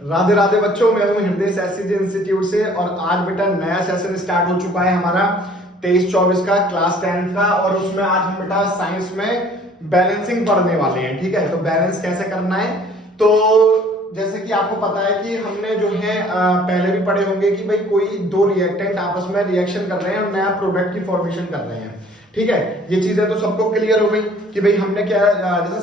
राधे राधे बच्चों, मैं हूं हृदय एससीजी इंस्टीट्यूट से और आज बेटा नया सेशन स्टार्ट हो चुका है हमारा 23-24 का क्लास 10 का। और उसमें आज हम बेटा साइंस में बैलेंसिंग पढ़ने वाले हैं। ठीक है, तो बैलेंस कैसे करना है, तो जैसे कि आपको पता है कि हमने जो है पहले भी पढ़े होंगे कि भाई कोई दो रिएक्टेंट आपस में रिएक्शन कर रहे हैं और नया प्रोडक्ट की फॉर्मेशन कर रहे हैं। ठीक है, ये चीजें तो सबको क्लियर हो गई कि भाई हमने क्या, जैसे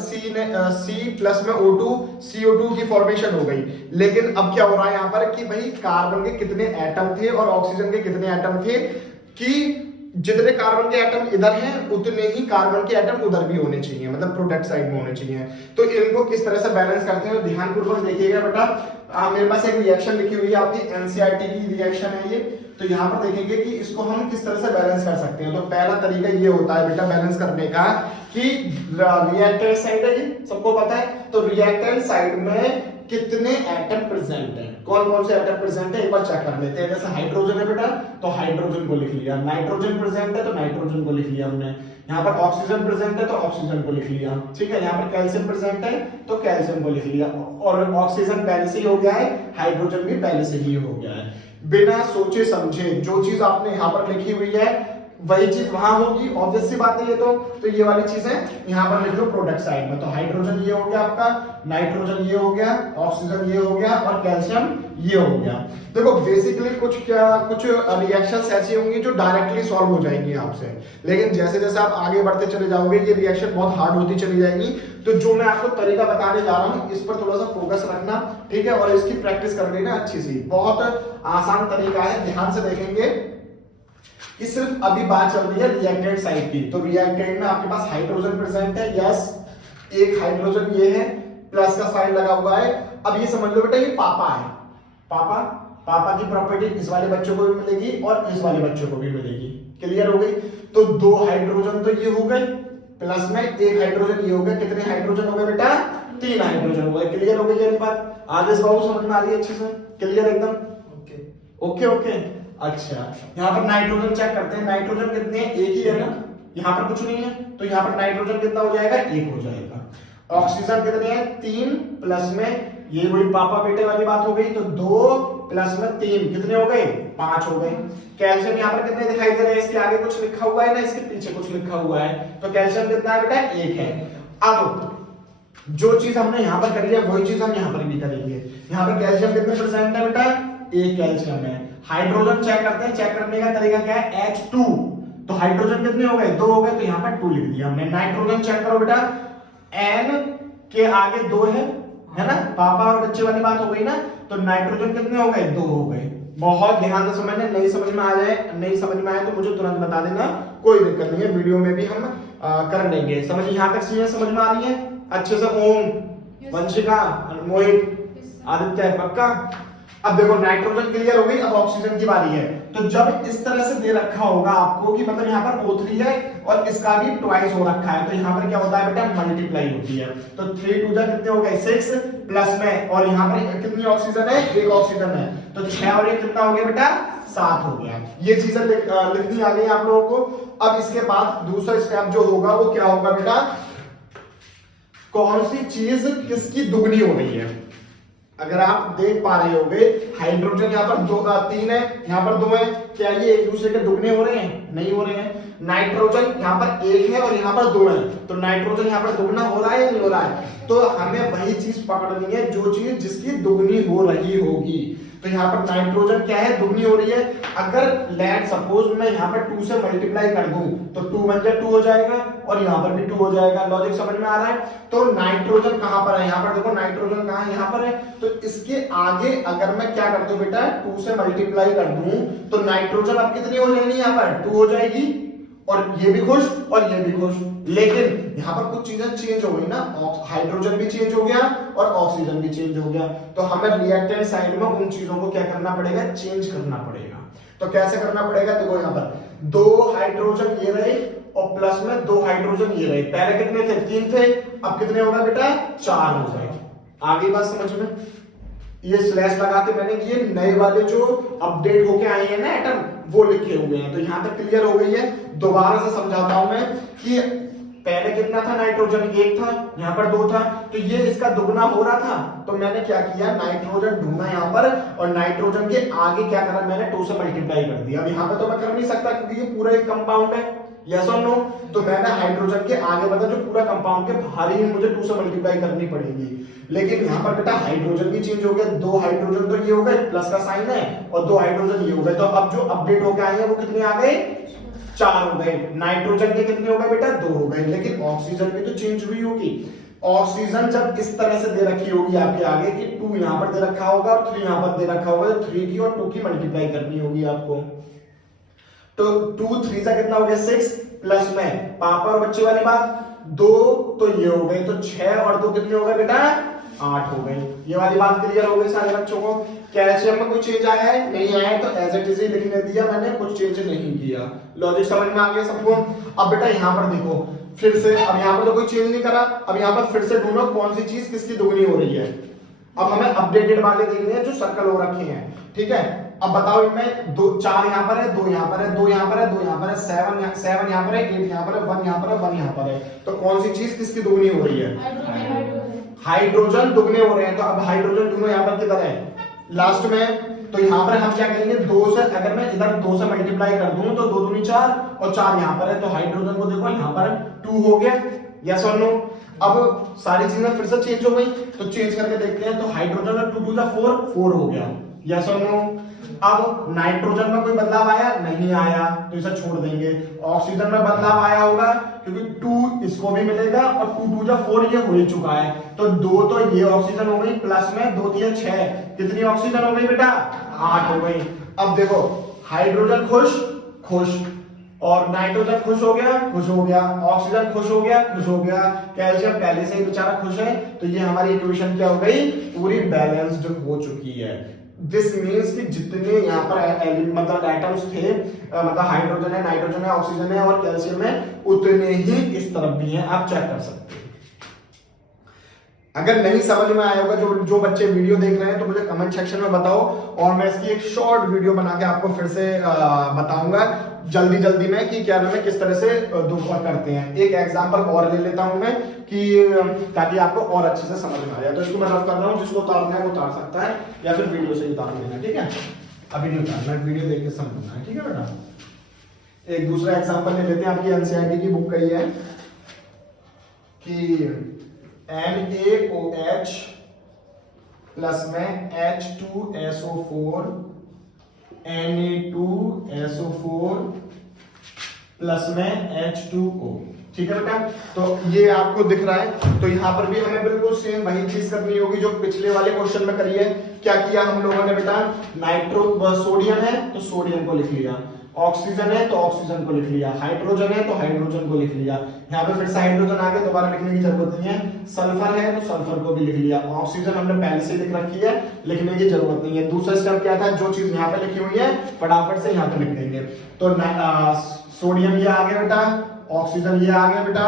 सी प्लस में O2 CO2 की फॉर्मेशन हो गई। लेकिन अब क्या हो रहा है यहाँ पर कि भाई कार्बन के कितने एटम थे और ऑक्सीजन के कितने एटम थे, कि जितने कार्बन के एटम इधर हैं उतने ही कार्बन के एटम उधर भी होने चाहिए, मतलब प्रोडक्ट साइड में होने चाहिए। तो इनको किस तरह से बैलेंस करते हैं, तो ध्यानपूर्वक देखिएगा बेटा। मेरे पास एक रिएक्शन लिखी हुई है, आपकी एनसीईआरटी की रिएक्शन है ये। तो यहाँ पर देखेंगे कि इसको हम किस तरह से बैलेंस कर सकते हैं। तो पहला तरीका ये होता है बेटा बैलेंस करने का कि रिएक्टेंट साइड है, ये सबको पता है। तो रिएक्टेंट साइड में कितने एटम प्रेजेंट हैं, कौन कौन से एटम प्रेजेंट है एक बार चेक कर लेते हैं। जैसे हाइड्रोजन है बेटा, तो हाइड्रोजन को लिख लिया। नाइट्रोजन प्रेजेंट है तो नाइट्रोजन को लिख लिया हमने। यहाँ पर ऑक्सीजन प्रेजेंट है तो ऑक्सीजन को लिख लिया। ठीक है, यहाँ पर कैल्शियम प्रेजेंट है तो कैल्शियम को लिख लिया। और ऑक्सीजन पहले से ही हो गया है, हाइड्रोजन भी पहले से ही हो गया है। बिना सोचे समझे जो चीज आपने यहाँ पर लिखी हुई है वही चीज वहां होगी, ऑब्वियस सी बात है ये तो ये वाली चीजें यहाँ पर लिख लो प्रोडक्ट साइड में। तो हाइड्रोजन ये हो गया आपका, नाइट्रोजन ये हो गया, ऑक्सीजन ये हो गया और कैल्शियम ये हो गया। देखो बेसिकली कुछ रिएक्शंस ऐसी होंगी जो डायरेक्टली सॉल्व हो जाएंगी आपसे, लेकिन जैसे जैसे आप आगे बढ़ते चले जाओगे ये रिएक्शन बहुत हार्ड होती चली जाएगी। तो जो मैं आपको तरीका बताने जा रहा हूँ इस पर थोड़ा सा फोकस रखना, ठीक है, और इसकी प्रैक्टिस कर लेना अच्छी सी। बहुत आसान तरीका है, ध्यान से देखेंगे कि सिर्फ अभी बात चल रही है रिएक्टेंट साइड की। तो रिएक्टेंट में आपके पास हाइड्रोजन प्रेजेंट है, यस, एक हाइड्रोजन ये है, प्लस का साइन लगा हुआ है। अब ये समझ लो बेटा ये पापा है, पापा की प्रॉपर्टी इस वाले बच्चों को भी मिलेगी और इस वाले बच्चों को भी मिलेगी। क्लियर हो गई। तो दो हाइड्रोजन तो ये हो गए, प्लस में एक हाइड्रोजन ये हो गया। कितने हाइड्रोजन हो गए बेटा, 3 हाइड्रोजन हो गए। क्लियर हो गई ये बात, आगे से बाबू समझ में आ रही है अच्छे से, क्लियर एकदम, ओके ओके। अच्छा, यहाँ पर नाइट्रोजन चेक करते हैं, नाइट्रोजन कितने हैं, एक ही है ना, यहाँ पर कुछ नहीं है। तो यहाँ पर नाइट्रोजन कितना हो जाएगा, 1 हो जाएगा। ऑक्सीजन कितने हैं, 3 प्लस में ये वही पापा बेटे वाली बात हो गई। तो 2 प्लस में 3 कितने हो गए, 5 हो गए। कैल्शियम यहाँ पर कितने दिखाई दे रहे हैं, इसके आगे कुछ लिखा हुआ है ना, इसके पीछे कुछ लिखा हुआ है। तो कैल्शियम कितना है बेटा, 1 है। अब जो चीज हमने यहाँ पर करी है वही चीज हम यहाँ पर भी करेंगे। यहाँ पर कैल्शियम कितने परसेंट है बेटा, 1 कैल्शियम है। हाइड्रोजन चेक करते हैं, चेक करने का तरीका क्या है, H2। तो हाइड्रोजन कितने हो गए, 2 हो गए, तो यहाँ पर 2 लिख दिया हमने। नाइट्रोजन चेक करो बेटा, N के आगे 2 है ना, पापा और बच्चे वाली बात हो गई ना। तो नाइट्रोजन कितने हो गए, 2 हो गए। बहुत ध्यान से समझना, नहीं समझ में आ जाए, नहीं समझ में आए तो मुझे तुरंत बता देना, कोई दिक्कत नहीं है, वीडियो में भी हम कर लेंगे। समझ यहाँ तक चीजें समझ में आ रही है अच्छे से। ओम, वंशिका, मोहित, आदित्य, पक्का। अब देखो नाइट्रोजन क्लियर हो गई, अब ऑक्सीजन की बारी है। तो जब इस तरह से दे रखा होगा आपको कि मतलब यहाँ पर O3 है और इसका भी ट्वाइस हो रखा है, तो यहाँ पर क्या होता है बेटा, मल्टीप्लाई होती है। तो 3 2 जा कितने हो गए, 6 प्लस में, और यहाँ पर कितनी ऑक्सीजन है, 1 ऑक्सीजन है। तो 6 और 1 कितना हो गया बेटा, 7 हो गया। ये चीजें लिखनी आ गई आप लोगों को। अब इसके बाद दूसरा स्टेप जो होगा वो क्या होगा बेटा, कौन सी चीज किसकी दुगनी हो रही है। अगर आप देख पा रहे होगे हाइड्रोजन यहाँ पर 3 है, यहाँ पर 2 है, क्या ये एक दूसरे के दुगने हो रहे हैं, नहीं हो रहे हैं। नाइट्रोजन यहाँ पर 1 है और यहाँ पर 2 है, तो नाइट्रोजन यहाँ पर दुगना हो रहा है या नहीं हो रहा है। तो हमें वही चीज पकड़नी है जो चीज जिसकी दुगनी हो रही होगी। तो यहाँ पर नाइट्रोजन क्या है, दुगनी हो रही है। अगर लेट सपोज मैं यहाँ पर 2 से मल्टीप्लाई कर दूं तो 2 बन जाए 2 हो जाएगा और यहाँ पर भी 2 हो जाएगा। लॉजिक समझ में आ रहा है। तो नाइट्रोजन कहां पर है, यहाँ पर देखो नाइट्रोजन कहां है, यहाँ पर है। तो इसके आगे अगर मैं क्या करता हूँ बेटा, 2 से मल्टीप्लाई कर दूं तो नाइट्रोजन अब कितनी हो जाएगी, यहाँ पर 2 हो जाएगी, और ये भी खुश और ये भी खुश। लेकिन यहाँ पर कुछ चीजें चेंज हो गई ना, हाइड्रोजन भी चेंज हो गया और ऑक्सीजन भी चेंज हो गया। तो हमें रिएक्टेंट साइड में उन चीजों को क्या करना पड़ेगा, चेंज करना पड़ेगा। तो कैसे करना पड़ेगा, देखो यहाँ पर 2 हाइड्रोजन ये रहे और प्लस में 2 हाइड्रोजन ये रहे। पहले कितने थे, 3 थे, अब कितने होगा बेटा, 4 हो गए। आगे बात समझ में, ये स्लैश लगा के मैंने ये नए वाले जो अपडेट होके आए हैं ना एटम, वो लिखे हुए हैं। तो यहां तक क्लियर हो गई है। दोबारा से समझाता हूं मैं कि पहले कितना था, नाइट्रोजन 1 था, यहाँ पर 2 था, तो ये इसका दुगना हो रहा था। तो मैंने क्या किया, नाइट्रोजन ढूंढा यहाँ पर और नाइट्रोजन के आगे क्या करा, मैंने 2 से मल्टीप्लाई कर दिया। अब यहाँ पर तो मैं कर नहीं सकता क्योंकि ये पूरा एक कंपाउंड है, यस और नो। तो मैंने हाइड्रोजन के आगे बता जो पूरा कंपाउंड के बाहर ही मुझे 2 से मल्टीप्लाई करनी पड़ेगी। लेकिन यहाँ पर बेटा हाइड्रोजन भी चेंज हो गया, 2 हाइड्रोजन तो ये हो गए, प्लस का साइन है, और 2 हाइड्रोजन ये हो गए। तो अब जो अपडेट होके आए हैं वो कितने आ गए, 4 हो गए। नाइट्रोजन के कितने हो गए बेटा, 2 हो गए। लेकिन ऑक्सीजन भी तो चेंज हुई होगी। ऑक्सीजन जब इस तरह से दे रखी होगी आपके आगे कि 2 यहाँ पर दे रखा होगा और 3 यहाँ पर दे रखा होगा, तो 3 की और 2 की मल्टीप्लाई करनी होगी आपको। तो 2 3 का कितना हो गया 6, प्लस में पापा और बच्चे वाली बात 2, तो ये हो गए, तो 6 और 2 कितने हो गए बेटा, 8 हो गई। ये वाली बात क्लियर हो गई सारे बच्चों को। कैल्शियम में कोई चेंज आया है, नहीं आया है, तो एज इट इज ही लिखने दिया मैंने, कुछ चेंज नहीं किया। लॉजिक समझ में आ गया सबको। अब बेटा यहाँ पर देखो फिर से, अब यहाँ पर तो कोई चेंज नहीं करा, अब यहाँ पर फिर से ढूंढो कौन सी चीज किसकी दुगनी हो रही है। अब हमें अपडेटेड वाले देखने हैं जो सर्कल हो रखे हैं, ठीक है। अब बताओ इनमें 2 4 यहाँ पर है, 2 यहाँ पर है, 2 यहाँ पर है, 2 यहाँ पर है, 7 यहाँ पर है, 8 यहाँ पर है, 1 यहाँ पर है, 1 यहाँ पर है। तो कौन सी चीज किसकी दुगनी हो रही है, हाइड्रोजन दुगने हो रहे हैं। तो अब हाइड्रोजन दोनों यहाँ पर किधर है, लास्ट में। तो यहाँ पर हम क्या करेंगे, 2 से, अगर मैं इधर 2 से मल्टीप्लाई कर दूं तो 2 दूनी 4 और 4 यहाँ पर है, तो हाइड्रोजन को देखो यहाँ पर 2 हो गया, यस और नो। अब सारी चीजें फिर से चेंज हो गई, तो चेंज करके देखते हैं। तो हाइड्रोजन में 2 2 जा 4 हो गया, यस और नो। अब नाइट्रोजन में कोई बदलाव आया, नहीं आया, तो इसे छोड़ देंगे। ऑक्सीजन में बदलाव आया होगा क्योंकि 2 इसको भी मिलेगा और 2 2 जा 4 ये हो ही चुका है, तो 2 तो ये ऑक्सीजन हो गई, प्लस में 2 3 6, कितनी ऑक्सीजन हो गई बेटा, 8 हो गई। अब देखो हाइड्रोजन खुश खुश, और नाइट्रोजन खुश हो गया, ऑक्सीजन खुश हो गया, कैल्शियम पहले से ही बेचारा खुश है, तो ये हमारी इक्वेशन क्या हो गई, पूरी बैलेंस्ड हो चुकी है। दिस मीन्स कि जितने यहाँ पर मतलब एटम्स थे, मतलब हाइड्रोजन है, नाइट्रोजन है, ऑक्सीजन है और कैल्शियम है, उतने ही इस तरफ भी हैं, आप चेक कर सकते हैं। अगर नहीं समझ में आया होगा, जो बच्चे वीडियो देख रहे हैं, तो मुझे कमेंट सेक्शन में बताओ और मैं इसकी एक शॉर्ट वीडियो बना के आपको फिर से बताऊंगा जल्दी में कि क्या नाम है, किस तरह से करते हैं। एक एग्जांपल और ले लेता हूं मैं कि ताकि आपको और अच्छे से समझ में आ जाए। तो इसको मैं रफ कर रहा हूं, जिसको उतारना है वो उतार सकता है या फिर वीडियो से उतार लेना, ठीक है। अभी नहीं उतारना, वीडियो देख के समझना है, ठीक है बेटा। एक दूसरा एग्जाम्पल ले लेते हैं, आपकी एनसीईआरटी की बुक का ही है कि NaOH प्लस में H2SO4 Na2SO4 प्लस में H2O, ठीक है बेटा। तो ये आपको दिख रहा है, तो यहां पर भी हमें बिल्कुल सेम वही चीज करनी होगी जो पिछले वाले क्वेश्चन में करी है। क्या किया हम लोगों ने बेटा, सोडियम है तो सोडियम को लिख लिया, ऑक्सीजन है तो ऑक्सीजन को लिख लिया, हाइड्रोजन है तो हाइड्रोजन को लिख लिया। यहाँ पे फिर से हाइड्रोजन आगे दोबारा लिखने की जरूरत नहीं है। सल्फर है तो सल्फर को भी लिख लिया। ऑक्सीजन हमने पहले से लिख रखी है, लिखने की जरूरत नहीं है। दूसरा स्टेप क्या था, जो चीज यहाँ पे लिखी हुई है फटाफट से यहाँ पे लिख देंगे। तो सोडियम ये आ गया बेटा, ऑक्सीजन ये आ गया बेटा,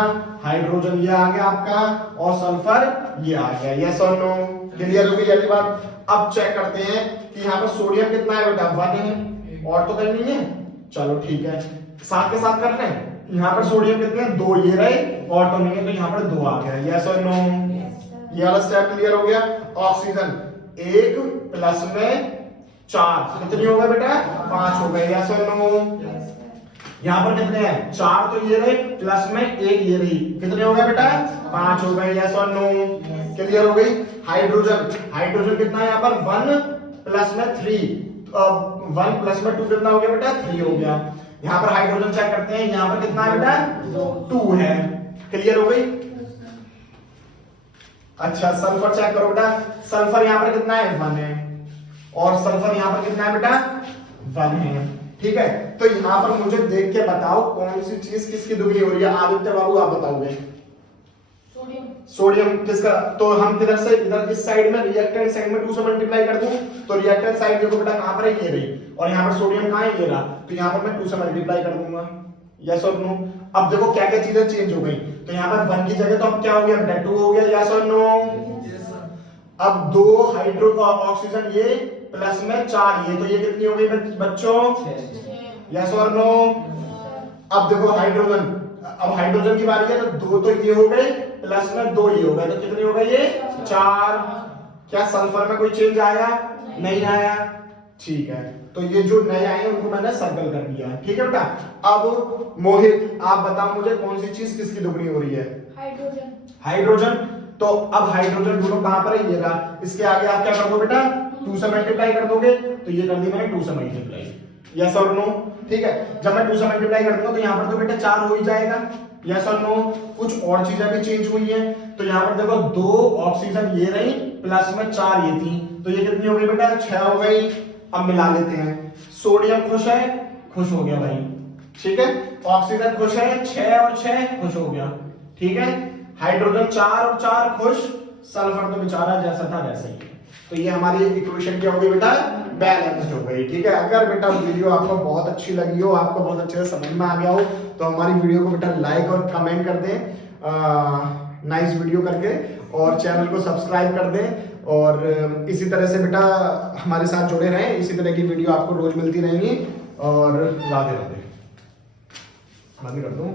हाइड्रोजन ये आ गया आपका, और सल्फर ये आ गया। यस और नो, क्लियर हो गई ये बात। अब चेक करते हैं कि यहाँ पर सोडियम कितना है बेटा, 1 है, और तो कहीं नहीं है। चलो ठीक है, साथ के साथ कर रहे हैं। यहाँ पर सोडियम कितने हैं, 2 ये रहे, और तो नहीं है, तो यहाँ पर 2 आ गया। यस और नो, ये वाला स्टेप क्लियर हो गया। ऑक्सीजन 1 प्लस में 4 कितनी हो गए बेटा, 5 हो गए। यस और नो, यहाँ पर कितने हैं, 4 तो ये रहे, प्लस में 1 ये रही, कितने हो गए बेटा, 5 हो गए। यस और नो, क्लियर हो गई। हाइड्रोजन कितना है यहाँ पर, 1 प्लस में 3, 1 प्लस में 2 कितना हो गया बेटा, 3 हो गया। यहाँ पर हाइड्रोजन चेक करते हैं, यहाँ पर कितना है बेटा, 2 है। क्लियर हो गई। अच्छा सल्फर चेक करो बेटा, सल्फर यहाँ पर कितना है, 1 है, और सल्फर यहाँ पर कितना है बेटा, 1 है। ठीक है, तो यहाँ पर मुझे देख के बताओ कौन सी चीज किसकी दुगनी हो रही है। आदित्य बाबू आप बताओगे। सोडियम किसका, तो हम किधर से, इधर इस साइड में रिएक्टेंट साइड में 2 से मल्टीप्लाई कर दूं, तो रिएक्टेंट साइड देखो बेटा कहां पर है, ये रही, और यहाँ पर सोडियम कहां है, ये रहा, तो यहाँ पर मैं 2 से मल्टीप्लाई कर दूंगा। यस और नो। अब देखो क्या क्या चीजें चेंज हो गई, तो यहाँ पर 1 की जगह तो अब क्या हो गया बेटा, 2 हो गया। यस और नो। अब 2 हाइड्रो ऑक्सीजन ये प्लस में 4 ये, तो ये कितनी हो गई बच्चों, यस और नो। अब देखो हाइड्रोजन अब हाइड्रोजन की बारी है, तो 2 तो ये हो गए प्लस में 2 ये हो गए, तो कितने हो गए ये 4। क्या सल्फर में कोई चेंज आया? नहीं आया। ठीक है, तो ये जो नए आए हैं उनको मैंने सर्कल कर दिया है। ठीक है बेटा। अब मोहित आप बताओ मुझे कौन सी चीज किसकी दुगनी हो रही है? हाइड्रोजन। हाइड्रोजन। तो अब हाइड्रोजन दोनों कहां पर है? ये रहा। इसके आगे आप क्या कर दो बेटा? 2 से मल्टीप्लाई कर दोगे, तो ये कर दी मैंने 2 से मल्टीप्लाई। यस और नो? ठीक है, जब मैं 2 से मल्टीप्लाई कर दूंगा तो यहाँ पर तो बेटा 4 हो ही जाएगा। यस और नो? कुछ और चीजें भी चेंज हुई है, तो यहाँ पर देखो 2 ऑक्सीजन ये रही प्लस में 4 ये थी, तो ये कितनी हो गई बेटा? 6 हो गई। अब मिला लेते हैं। सोडियम खुश है? खुश हो गया भाई। ठीक है, ऑक्सीजन खुश है, 6 और 6 खुश हो गया। ठीक है, हाइड्रोजन 4 और 4 खुश, सल्फर तो बेचारा जैसा था वैसा ही है। तो ये हमारी इक्वेशन क्या हो गई बेटा? बैलेंस्ड हो गई। ठीक है, अगर बेटा वीडियो आपको बहुत अच्छी लगी हो, आपको बहुत अच्छे से समझ में आ गया हो, तो हमारी वीडियो को बेटा लाइक और कमेंट कर दें नाइस वीडियो करके, और चैनल को सब्सक्राइब कर दें, और इसी तरह से बेटा हमारे साथ जुड़े रहें। इसी तरह की वीडियो आपको रोज मिलती रहेंगी। और राधे राधे। बंद कर दूं।